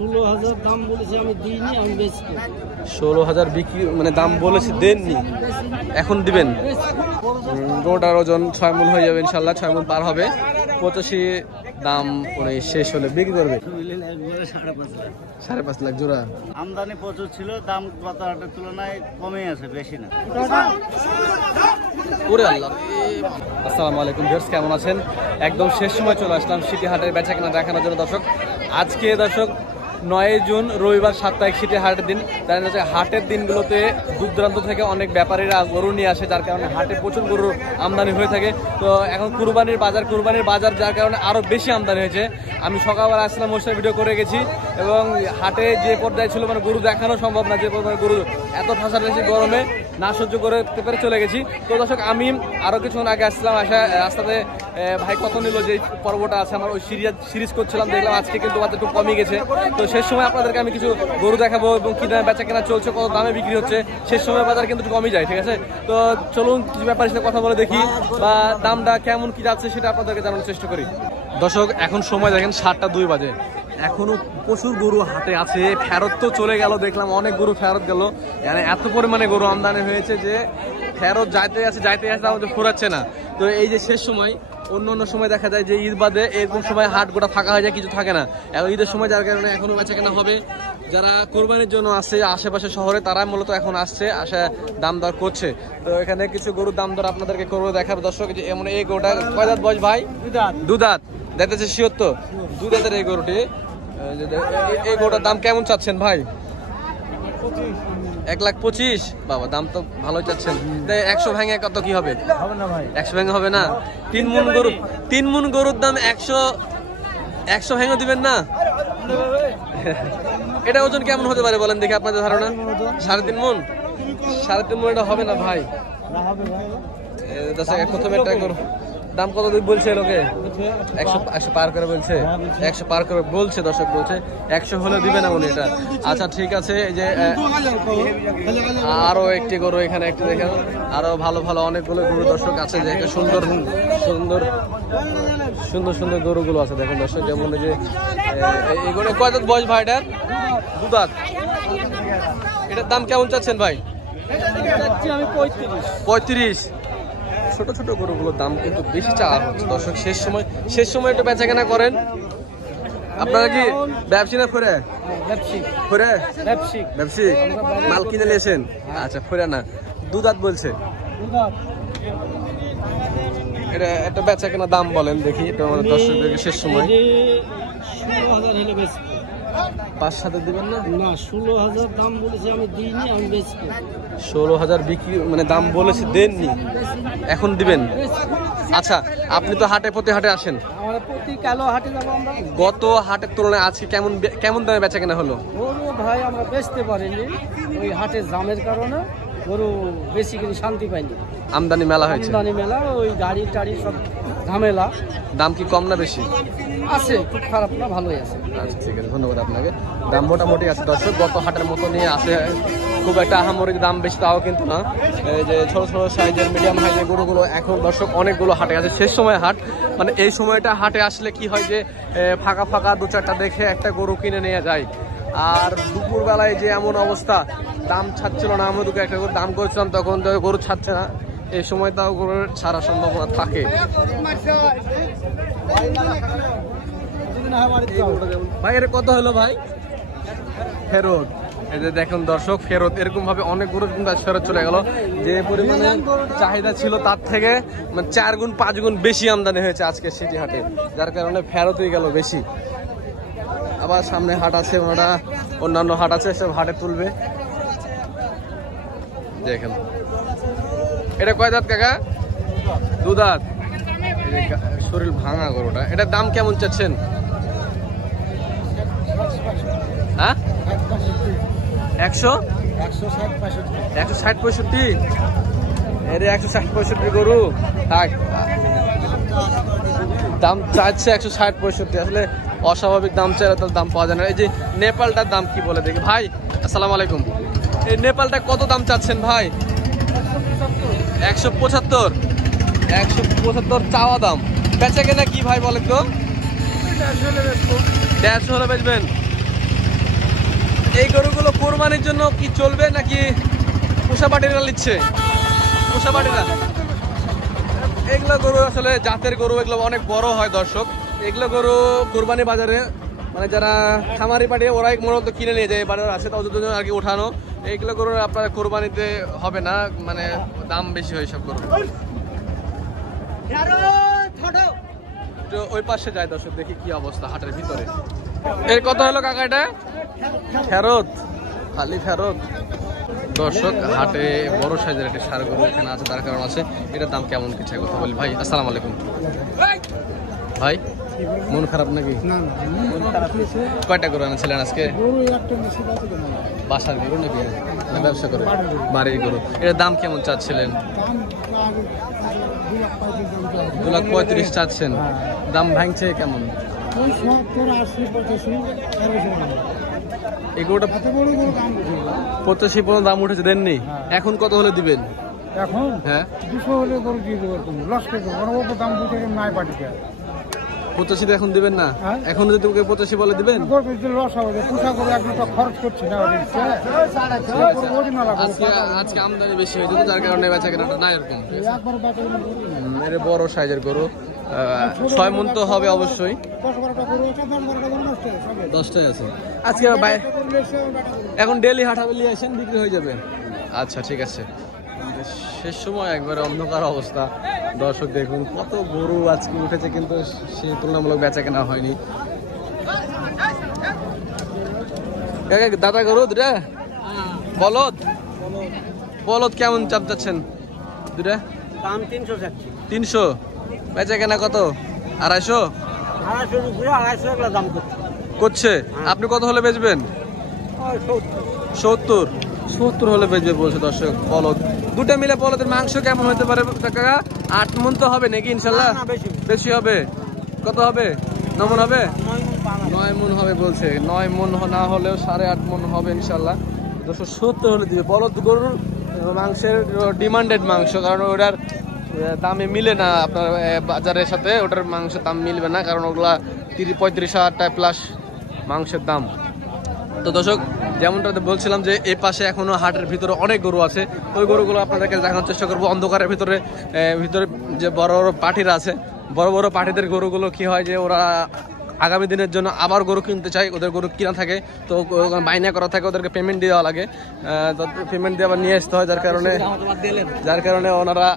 16,000 দাম বলেছে, আমি দিইনি, আমি বেচবো। 16,000 বিক্রি মানে দাম বলেছি, দেননি, এখন দিবেন। গরুটার ওজন 6 মণ হয়ে যাবে ইনশাল্লাহ, 6 মণ পার হবে। 85 দাম পরে শেষ হলে বিক্রি করবে। 5.5 লাখ জোড়া। আমদানি প্রচুর ছিল, দাম গত হাটের তুলনায় কমে আছে, বেশি না। আসসালামু আলাইকুম ভিউয়ার্স, কেমন আছেন? একদম শেষ সময় চলে আসলাম সিটি হাটের বেচাকেনা দেখানোর জন্য। দর্শক, আজকে দর্শক 9 জুন রবিবার, সাপ্তাহিক সিটি হাটের দিন। জানেন হচ্ছে হাটের দিনগুলোতে দূর দূরান্ত থেকে অনেক ব্যাপারীরা গরু নিয়ে আসে, যার কারণে হাটে প্রচুর গরুর আমদানি হয়ে থাকে। তো এখন কুরবানির বাজার যার কারণে আরও বেশি আমদানি হয়েছে। আমি সকালবেলা আসলাম, ওর সাথে ভিডিও করে গেছি, এবং হাটে যে পর্যায়ে ছিল মানে গরু দেখানো সম্ভব না, যে গরু এত ঠাসার বেশি গরমে না সহ্য করে পেরে চলে গেছি। তো দর্শক, আমি আরও কিছুক্ষণ আগে আসলাম, রাস্তাতে ভাই কত নিল যে পর্বটা আছে আমার, ওই সিরিজ করছিলাম, দেখলাম আজকে কিন্তু বাজার একটু কমে গেছে। তো শেষ সময় আপনাদেরকে আমি কিছু গরু দেখাবো এবং কি দামে বেচা কেনা চলছে, কত দামে বিক্রি হচ্ছে। শেষ সময় বাজার কিন্তু একটু কমই যায়, ঠিক আছে? তো চলুন কিছু ব্যাপারের সাথে কথা বলে দেখি, বা দামটা কেমন কি যাচ্ছে সেটা আপনাদেরকে জানানোর চেষ্টা করি। দর্শক, এখন সময় দেখেন 7:02 বাজে, এখনো প্রচুর গরু হাটে আছে। ফেরত তো চলে গেল, দেখলাম অনেক গরু ফেরত গেল। মানে এত পরিমাণে গরু আমদানি হয়েছে যে ফেরত যাইতে আছে আমাদের ফুরাচ্ছে না। তো এই যে শেষ সময়, অন্য সময় দেখা যায় যে ঈদ বাদে এরকম সময় হাট গোটা ফাঁকা হয়ে যায়, কিছু থাকে না। এখন ঈদের সময়, যার কারণে এখনো বেচা কেনা হবে। যারা কোরবানির জন্য আসছে আশেপাশে শহরে, তারা মূলত এখন আসা দাম দর করছে। তো এখানে কিছু গরুর দাম দর আপনাদেরকে করবো দেখাবো। দর্শক, যে এমন এই গরুটা কয় দাঁত বয়স ভাই? দু দাঁত। দেখতেছে শিওর তো? 2 দাঁতের এই গরুটি। এই গরুটার দাম কেমন চাচ্ছেন ভাই? 1,25,000। বাবা, দাম তো ভালোই চাচ্ছেন। 100 ভেঙে কত কি হবে? 100 ভেঙে হবে না। 3 মণ গরুর দাম 100 ভেঙে দিবেন না? এটা ওজন কেমন হতে পারে বলেন দেখি, আপনাদের ধারণা? 3.5 মণ। 3.5 মণ এটা হবে না ভাই। প্রথমে একটা গরু দাম কত বলছে লোকে? 100 পার করে বলছে, 100 পার করে বলছে। দর্শক বলছে 100 হলে দিবে না মনে এটা। আচ্ছা ঠিক আছে, এই যে আরো একটি গরু এখানে একটু দেখেন, আরো ভালো অনেকগুলো গরু দর্শক আছে, যে সুন্দর গরুগুলো আছে। দেখুন দর্শক, যেমন যে এগুলো কয় দাঁত বয়স ভাই এটার? 2 দাঁত। এটার দাম কেমন চাচ্ছেন ভাই? 35। ছোট গরুগুলোর দাম কিন্তু বেশি চাওয়া হচ্ছে দর্শক। শেষ সময় একটু বেচা কেনা করেন। আপনারা কি ব্যবসী না ফরে? ব্যবসী মাল কিনে নিয়েছেন? আচ্ছা, ফরে না, 2 দাঁত বলছে। এটা একটা বেচা কেনা দাম বলেন দেখি, এটা আমাদের দর্শকদেরকে। শেষ সময় 5-7 দিবেন না? 16,000 দাম বলেছে, আমি দিইনি, আমি বেচবো। 16,000 বিক্রি মানে দাম বলেছি, দেননি, এখন দিবেন। আচ্ছা, আপনি তো প্রতি হাটে আসেন, গত হাটের তুলনায় আজকে কেমন দামে বেচা কেনা হলো? গরু ভাই আমরা বেচতে পারিনি, ওই হাটের জামের কারণে গরু বেশি কিন্তু শান্তি পাইনি। আমদানি মেলা হয়েছে, ওই গাড়ি টাড়ি সব ঝামেলা। দাম কি কম না বেশি? আছে, খুব খারাপ না, ভালোই আছে। আচ্ছা ঠিক আছে, ধন্যবাদ আপনাকে। দাম মোটামুটি আছে দর্শক, গত হাটের মতো নিয়ে আসে, খুব একটা আহামরি দাম বেশি তাও কিন্তু না। এই যে ছোট সাইজের মিডিয়াম সাইজের গরুগুলো এখন দর্শক অনেকগুলো হাটে আছে। শেষ সময় হাট, মানে এই সময়টা হাটে আসলে কি হয় যে ফাঁকা 2-4টা দেখে একটা গরু কিনে নিয়ে যায়। আর দুপুর বেলায় যে এমন অবস্থা, দাম ছাড়ছিল না। আমরা দুটো একটা গরু দাম করেছিলাম, তখন গরু ছাড়ছে না। এই সময় তাও গরুর ছাড়ার সম্ভাবনা থাকে। ভাই এটা কত হলো ভাই? ফেরত। এই যে দেখুন দর্শক, ফেরত এরকম ভাবে অনেক গরু কিন্তু ফেরত চলে গেল। যে পরিমাণে চাহিদা ছিল তার থেকে 4 গুণ 5 গুণ বেশি আমদানি হয়েছে আজকে সিটি হাটে, যার কারণে ফেরত হয়ে গেল বেশি। আবার সামনে হাট আছে, ওনারা অন্যান্য হাট আছে, সব হাটে তুলবে। দেখেন এটা কয় দাঁত কাকা? 2 দাঁত। শরীর ভাঙা গরুটা। এটার দাম কেমন চাচ্ছেন? হ্যাঁ, 160-165। এর 160-165 গরু থাক, দাম চাচ্ছে 160-165। আসলে অস্বাভাবিক দাম চাইলে তার দাম পাওয়া যায় না। এই যে নেপালটার দাম কি বলে দেখি ভাই। আসসালামু আলাইকুম। এই নেপালটা কত দাম চাচ্ছেন ভাই? 175 চাওয়া দাম, বেচা কেনা কি ভাই বলেন তো? 150 হলে বেচবেন। এই গরুগুলো কোরবানির জন্য কি চলবে নাকি পোষা পাটিরা নিচ্ছে? পোষা পাটিরা এগুলো গরু আসলে জাতের গরু, এগুলো অনেক বড় হয় দর্শক। এগুলো গরু কোরবানি বাজারে মানে যারা খামারি পাটি ওরাই মূলত কিনে নিয়ে যায়, বাজার আছে তাদের জন্য আর কি ওঠানো। এইগুলো গরু আপনার কোরবানিতে হবে না, মানে দাম বেশি হয় সব গরু। তো ওই পাশে যায় দর্শক, দেখি কি অবস্থা হাটের ভিতরে। এর কত হলো কাকা এটা? ফেরত, খালি ফেরত। দর্শক হাটে বড় সাইজের একটা ষাঁড় গরু এখানে আছে, তার কারণ আছে। এটার দাম কেমন কিছু কথা বলি। ভাই আসসালামু আলাইকুম। ভাই মন খারাপ নাকি? কয়টা গরু আনছিলেন আজকে? বাসার গরু নাকি না ব্যবসা করে? বাড়ির গরু। এটার দাম কেমন চাচ্ছিলেন? 2,35,000 চাচ্ছেন। দাম ভাঙছে কেমন? এই গরুটা 85 পর্যন্ত দাম উঠেছে, দেননি? এখন কত হলে দিবেন? এখন হ্যাঁ 200 হলে গরু দিয়ে দেবো। লস করে দেবো, দাম বুঝে নাই পাঠিয়ে 85 এখন দিবেন না? এখন যদি ওকে 85 বলে দিবেন? লস হবে, পোষা করে একটু খরচ করছি না। আজকে আমদানি বেশি হয়েছে তো, যার কারণে বেচা কেনাটা না এরকম। এটা বড় সাইজের গরু, 6 মণ তো হবে অবশ্যই। 10টাই আছে আজকে। এখন ডেলি হাটাবে নিয়ে আসেন, বিক্রি হয়ে যাবে। আচ্ছা ঠিক আছে। শেষ সময় একবারে অন্ধকার অবস্থা দর্শক, দেখুন কত গরু আজকে উঠেছে, কিন্তু সে তুলনামূলক বেচা কেনা হয়নি। দাদা গরু দুটা বলদ, বলদ কেমন চাপ যাচ্ছেন দুটা? দাম 300 যাচ্ছে। 300 বেচা কেনা কত? 250? 250 দাম করছে। আপনি কত হলে বেচবেন? 70 হলে বেচবে বলছে দর্শক। বলদ দুটা মিলে বলদের মাংস কেমন হতে পারে কাকা? 8 মণ তো হবে নাকি ইনশাল্লাহ? বেশি হবে। কত হবে? 9 মণ হবে? 9 মণ হবে বলছে। 9 মণ না হলেও 8.5 মণ হবে ইনশাল্লাহ। 270 হলে দিবে। বলদ গরুর মাংসের ডিমান্ডেড মাংস, কারণ ওটার দামে মিলে না আপনার বাজারের সাথে। ওটার মাংসের দাম মিলবে না, কারণ ওগুলা 35 হাজার টাকা প্লাস মাংসের দাম। তো দর্শক যেমনটা বলছিলাম যে এই পাশে এখনো হাটের ভিতরে অনেক গরু আছে, ওই গরুগুলো আপনাদেরকে দেখানোর চেষ্টা করবো। অন্ধকারের ভিতরে যে বড় বড় পাঠিরা আছে, বড় বড় পাঠিদের গরুগুলো কি হয় যে ওরা আগামী দিনের জন্য আবার গরু কিনতে চাই, ওদের গরু কিনা থাকে তো বাইনা করা থাকে, ওদেরকে পেমেন্ট দেওয়া লাগে। পেমেন্ট দিয়ে আবার নিয়ে আসতে হয়, যার কারণে ওনারা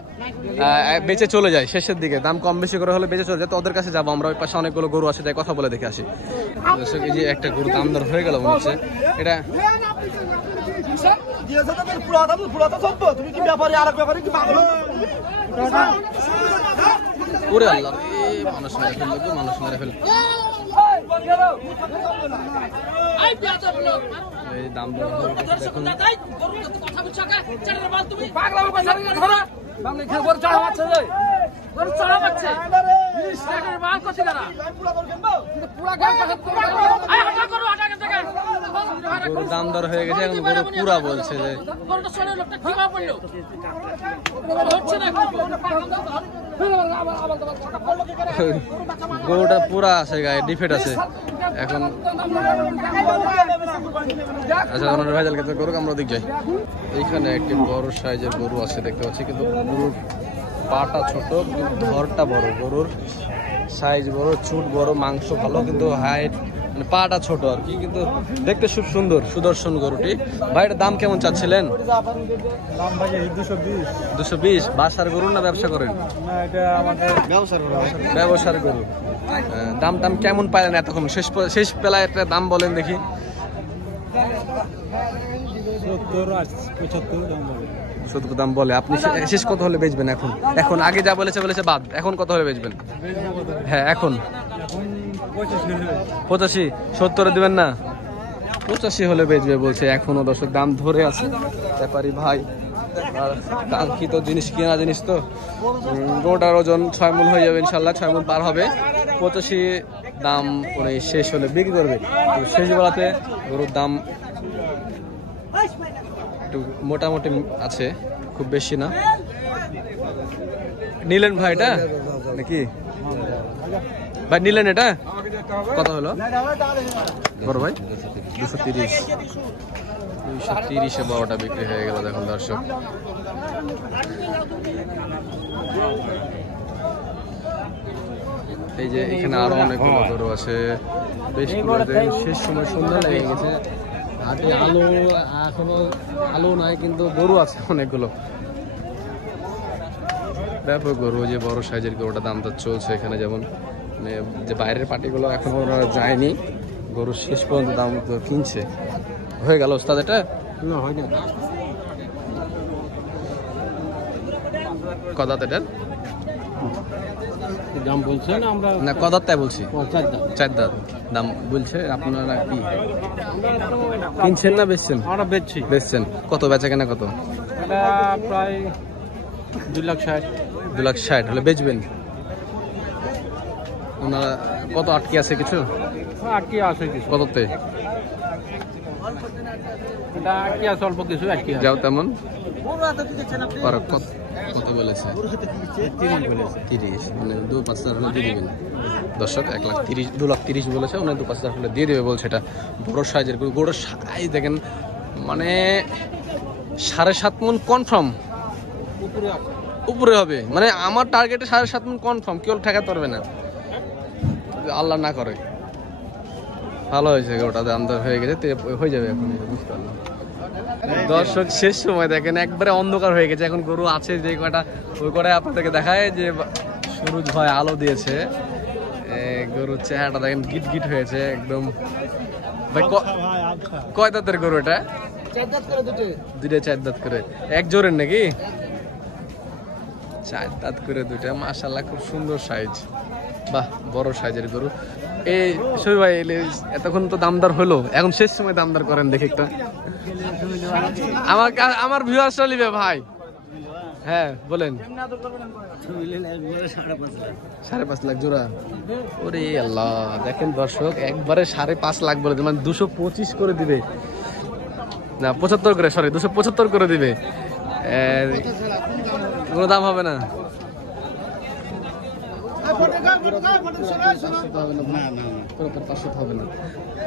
বেঁচে চলে যায় শেষের দিকে। দাম কম বেশি করে হলে বেঁচে চলে যায়। তো ওদের কাছে যাবো আমরা। ওই পাশে অনেকগুলো গরু আছে, যাই কথা বলে দেখে আসি। এই যে একটা গরু দাম দর হয়ে গেল মনে হচ্ছে। এটা ওরে আল্লাহ, মানুষ মেরে ফেললো, মানুষ মেরে ফেললো। এই দাম দর দেখুন। গরুর দাম দর হয়ে গেছে, এখন গরু পুরা বলছে যে গরুটা পুরা আছে, গায়ে ডিফেক্ট আছে এখন। আচ্ছা ওনার ভেজাল ক্ষেত্রে গরু আমরা দিক যাই। এইখানে একটি বড় সাইজের গরু আছে দেখতে পাচ্ছি, কিন্তু গরুর পাটা ছোট, কিন্তু ধরটা বড়। গরুর সাইজ বড়, চুট বড়, মাংস ভালো, কিন্তু হাইট মানে পাটা ছোট আর কি, কিন্তু দেখতে খুব সুন্দর। সুদর্শন গরুটি। ভাই এটার দাম কেমন চাচ্ছিলেন? 220। বাসার গরু না ব্যবসা করেন? ব্যবসার গরু। দাম টাম কেমন পাইলেন এতক্ষণ? শেষ বেলায় একটা দাম বলেন দেখি। 70 দাম বলে। আপনি শেষ কত হলে বেচবেন এখন? এখন আগে যা বলেছে বাদ, এখন কত হলে বেচবেন? হ্যাঁ এখন 85। 70 দিবেন না? 85 হলে বেচবে বলছে। এখনো দর্শক দাম ধরে আছে ব্যাপারী ভাই। কাঙ্ক্ষিত জিনিস, কেনা জিনিস তো। গরুটার ওজন 6 মণ হয়ে যাবে ইনশাল্লাহ, 6 মণ পার হবে। 85 দাম উনি শেষ হলে বিক্রি করবে। শেষ বেলাতে গরুর দাম একটু মোটামুটি আছে, খুব বেশি না। নিলেন ভাই এটা নাকি? ভাই নিলেন এটা? কত হলো বড় ভাই? 230। 230-এ বড়টা বিক্রি হয়ে গেল দেখুন দর্শক। এই যে এখানে আরো অনেকগুলো গরু আছে, বেশ শেষ সময় সন্ধ্যা লেগে গেছে, হাটে আলো এখনো আলো নাই কিন্তু গরু আছে অনেকগুলো, ব্যাপক গরু। যে বড় সাইজের গরুটা দামটা চলছে এখানে, যেমন মানে যে বাইরের পার্টিগুলো এখনো ওরা যায়নি, গরু শেষ পর্যন্ত দাম কিনছে। হয়ে গেল ওস্তাদ এটা? না হয় না, কদাত এটার দাম বলছে না আমরা না, কদাত তাই বলছি, 4 দাঁত দাম বলছে। আপনারা কি কিনছেন না বেচছেন? আমরা বেচছি। বেচছেন। কত বেচা কেনা কত? এটা প্রায় 2,60,000। 2,60,000 হলে বেচবেন? ওনারা কত আটকে আছে কিছু? আটকে আছে কিছু। কততে? এটা আটকে আছে অল্প কিছু, আটকে আছে। যাও তেমন কত বলেছে? 30 মানে 2,5,000 হলে দিয়ে দেবেন দর্শক। 1,30,000 2,30,000 বলেছে, উনি 2,5,000 হলে দিয়ে দেবে বলছে। এটা বড় সাইজের গরু, গরুর সাইজ দেখেন মানে 7.5 মণ কনফার্ম উপরে হবে, মানে আমার টার্গেটে 7.5 মণ কনফার্ম, কেউ ঠেকাতে পারবে না আল্লাহ না করে। ভালো হয়েছে ওটা দাম দর হয়ে গেছে, হয়ে যাবে এখন, বুঝতে পারলাম। দর্শক শেষ সময় দেখেন একবারে অন্ধকার হয়ে গেছে, এখন গরু আছে যে কয়টা ওই কটাই আপনাদেরকে দেখায় যে সুরজ ভাই আলো দিয়েছে। গরুর চেহারাটা দেখেন গিট গিট হয়েছে একদম। ভাই কয় দাঁতের গরু এটা? 4 দাঁত করে দুইটা 4 দাঁত করে, এক জোরের নাকি? 4 দাঁত করে দুইটা, মাশাআল্লাহ খুব সুন্দর সাইজ, বাহ বড় সাইজের গরু। এই শরীফ ভাই এতক্ষণ তো দামদার হলো, এখন শেষ সময় দামদার করেন দেখি একটা। আমার ভিউয়ার্সরা নিবে ভাই। হ্যাঁ বলেন। 5.5 লাখ জোড়া? ওরে আল্লাহ, দেখেন দর্শক একবারে 5.5 লাখ বলে, মানে 225 করে দিবে না, 75 করে, সরি 275 করে দিবে। কোনো দাম হবে না?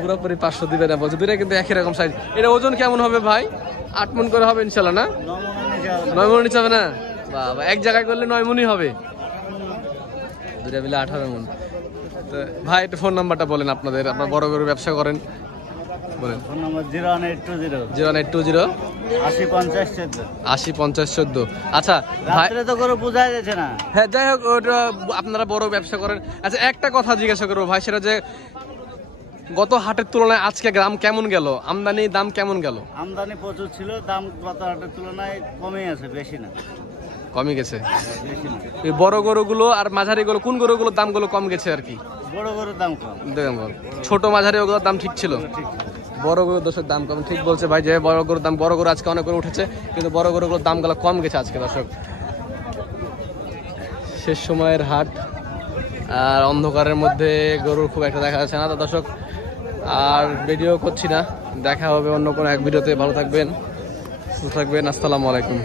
পুরোপুরি 500 দিবে না বলছে, দুইটা কিন্তু একই রকম সাইজ। এটা ওজন কেমন হবে ভাই? 8 মণ করে হবে ইনশাল্লাহ না? 9 মণ নিচে হবে না? বাবা, এক জায়গায় করলে 9 মণই হবে, দুইটা মিলে 18 মণ। তো ভাই একটু ফোন নাম্বারটা বলেন আপনাদের, আপনারা বড় গরু ব্যবসা করেন, বলেন। Phone number 01820 80 50 14। আচ্ছা ভাই, তো করে বোঝা যাচ্ছে না। হ্যাঁ যাই হোক, ওটা আপনারা বড় ব্যবসা করেন। আচ্ছা একটা কথা জিজ্ঞাসা করবো ভাই, সেটা যে গত হাটের তুলনায় আজকে গ্রাম কেমন গেল, আমদানি দাম কেমন গেল? আমদানি প্রচুর ছিল, দাম গত হাটের তুলনায় কমে আছে, বেশি না। কমে গেছে? বেশি না। এই বড় গরুগুলো আর মাঝারি গরু, কোন গরুগুলোর দামগুলো কম গেছে আর কি? বড় গরুর দাম কম। ছোট মাঝারি ওগুলোর দাম ঠিক ছিল, বড় গরুর দর্শক দাম কম। ঠিক বলছে ভাই, যে বড় গরুর দাম, বড় গরু আজকে অনেক করে উঠেছে, কিন্তু বড় গরুগুলোর দামগুলো কম গেছে আজকে দর্শক। শেষ সময়ের হাট আর অন্ধকারের মধ্যে গরু খুব একটা দেখা যাচ্ছে না তো দর্শক, আর ভিডিও করছি না। দেখা হবে অন্য কোনো এক ভিডিওতে। ভালো থাকবেন, সুস্থ থাকবেন, আসসালামু আলাইকুম।